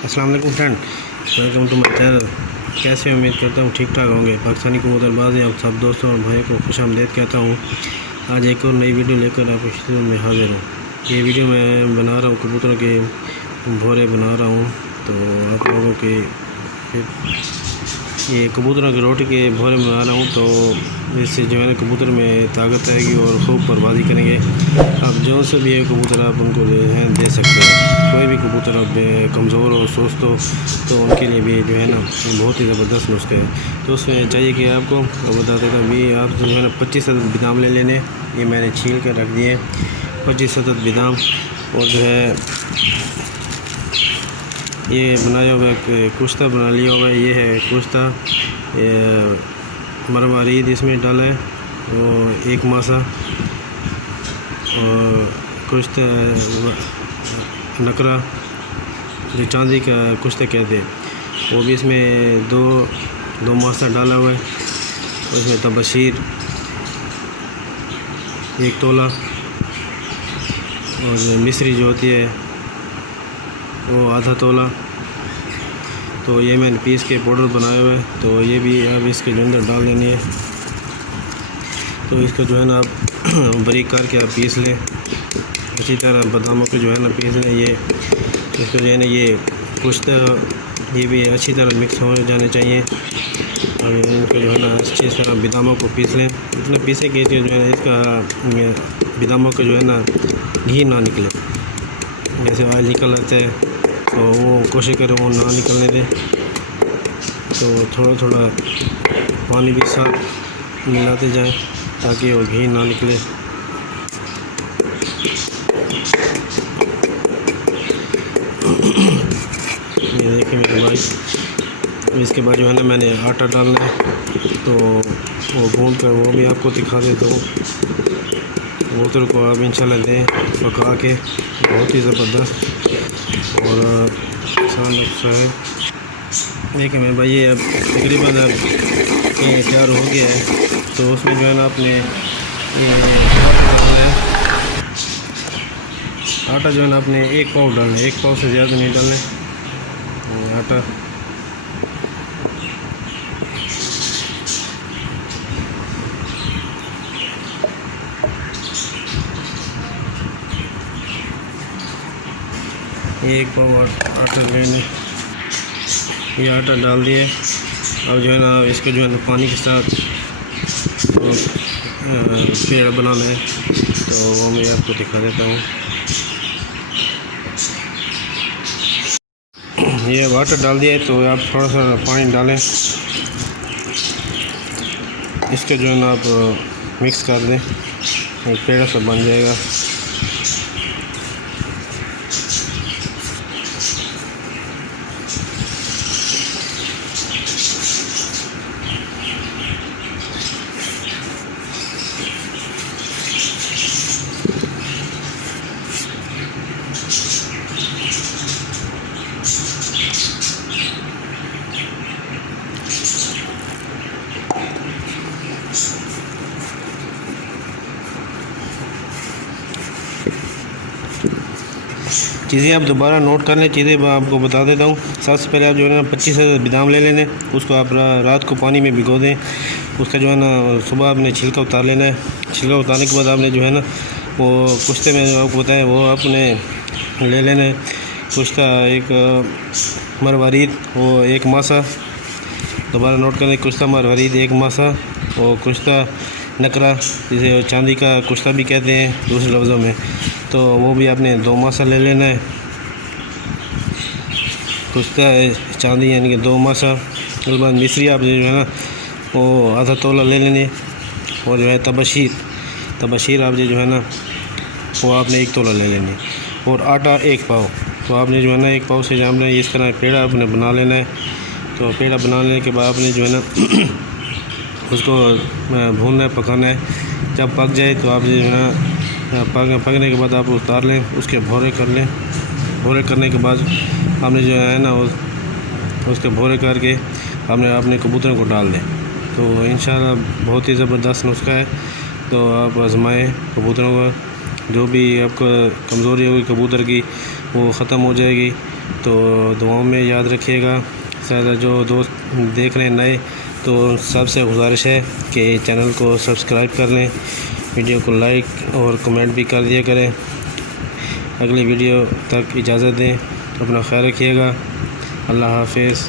अस्सलाम वालेकुम friend, welcome to my channel. कैसे उम्मीद करता हूँ ठीक ठाक होंगे। पाकिस्तानी कबूतरबाज़ आप सब दोस्तों और भाइयों को खुशामदीद कहता हूँ। आज एक और नई वीडियो लेकर आपकी खिदमत में हाजिर हूँ। ये वीडियो मैं बना रहा हूँ, कबूतरों के भोरे बना रहा हूँ। तो आप लोगों के ये कबूतरों की रोटी के भोरे बना रहा हूँ, तो इससे जो है ना कबूतर में ताकत आएगी और खूब परवाज़ी करेंगे। आप जो से भी कबूतर आप उनको जो है दे सकते हैं। कोई भी कबूतर अब कमज़ोर हो, सुस्त हो, तो उनके लिए भी जो है ना बहुत ही ज़बरदस्त नुस्खा है। तो उसमें चाहिए कि आपको बता देता हूँ भी आप जो है ना 25 अदद बादाम ले लेने। ये मैंने छील कर रख दिए 25 अदद बादाम। और जो है ये बनाया हुआ कुश्ता बना लिया हुआ है। ये है कुश्ता, मरवारीद इसमें डाला है, वो एक मासा। और कुश्ता नकरा जो चांदी का कुश्ता कहते हैं, वो भी इसमें दो मासा डाला हुआ है। और इसमें तबशीर 1 तोला, और मिस्री जो होती है वो आधा तोला। तो ये मैंने पीस के पाउडर बनाया हुआ है, तो ये भी अब इसके जो अंदर डाल देनी है। तो इसको जो है ना आप बारीक करके आप पीस लें अच्छी तरह। बादामों को जो है ना पीस लें। ये इसको जो है ना ये कुश्ता ये भी अच्छी तरह मिक्स हो जाने चाहिए। और इनको जो है ना अच्छी तरह बादामों को पीस लें। इतना पीसे कि जो है ना इसका बादामों का जो है ना घी ना निकले। जैसे ऑयल निकल आता है तो वो कोशिश करें वो ना निकलने दें। तो थोड़ा थोड़ा पानी भी साथ मिलाते जाएं ताकि वो घी ना निकले। ये देखिए मेरे भाई, इसके बाद जो है ना मैंने आटा डालना है, तो वो भून कर वो भी आपको दिखा देता हूँ। कबूतर को आप इंशाल्लाह दें पका के, बहुत ही ज़बरदस्त और आसान नुस्खा है। देखिए मेरे भाई, ये अब तकरीबन अब ये तैयार हो गया है। तो उसमें जो है ना आपने ये आटा जो है ना आपने 1 पाव डालना है, 1 पाव से ज़्यादा नहीं डालना है आटा। ये 1 पाव आटा लेने, ये आटा डाल दिए। अब जो है ना इसको जो है ना पानी के साथ पेड़ बनाना है, तो वो मैं आपको दिखा देता हूँ। ये अब आटा डाल दिया है, तो आप थोड़ा सा पानी डालें। इसको जो है ना आप मिक्स कर दें, पेड़ सा बन जाएगा। चीज़ें आप दोबारा नोट कर लें, चीज़ें मैं आपको बता देता हूँ। सबसे पहले आप जो है ना 25 बादाम ले लेने, उसको आप रात को पानी में भिगो दें। उसका जो है ना सुबह आपने छिलका उतार लेना है। छिलका उतारने के बाद आपने जो है ना वो कुश्ते में आपको बताया वो आपने ले लेना है। कुश्ता एक मरवारीद, वो 1 मासा। दोबारा नोट कर लें, कुश्ता मरवारीद 1 मासा। और कुश्ता नकरा, जिसे चांदी का कुश्ता भी कहते हैं दूसरे लफ्ज़ों में, तो वो भी आपने 2 मासा ले लेना है। कुश्ता चांदी यानी कि 2 मासा। उसके बाद मिस्री आप जो है ना वो आधा तोला ले लेंगे। और जो है तबशीर आप जो है ना वो आपने 1 तोला ले लेंगे। और आटा 1 पाव। तो आपने जो है ना 1 पाव से जो है इस तरह पेड़ा आपने बना लेना है। तो पेड़ा बना लेने के बाद आपने जो है ना उसको भूनना है, पकाना है। जब पक जाए तो आप जो है ना पकने के बाद आप उतार लें, उसके भोरे कर लें। भोरे करने के बाद आपने जो है ना उसके भोरे करके आपने अपने कबूतरों को डाल दें। तो इंशाल्लाह बहुत ही ज़बरदस्त नुस्खा है। तो आप आजमाएँ कबूतरों का, जो भी आपको कमज़ोरी होगी कबूतर की वो ख़त्म हो जाएगी। तो दुआओं में याद रखिएगा। ज़्यादा जो दोस्त देख रहे हैं नए, तो सबसे गुजारिश है कि चैनल को सब्सक्राइब कर लें, वीडियो को लाइक और कमेंट भी कर दिया करें। अगली वीडियो तक इजाज़त दें, अपना ख्याल रखिएगा। अल्लाह हाफ़िज़।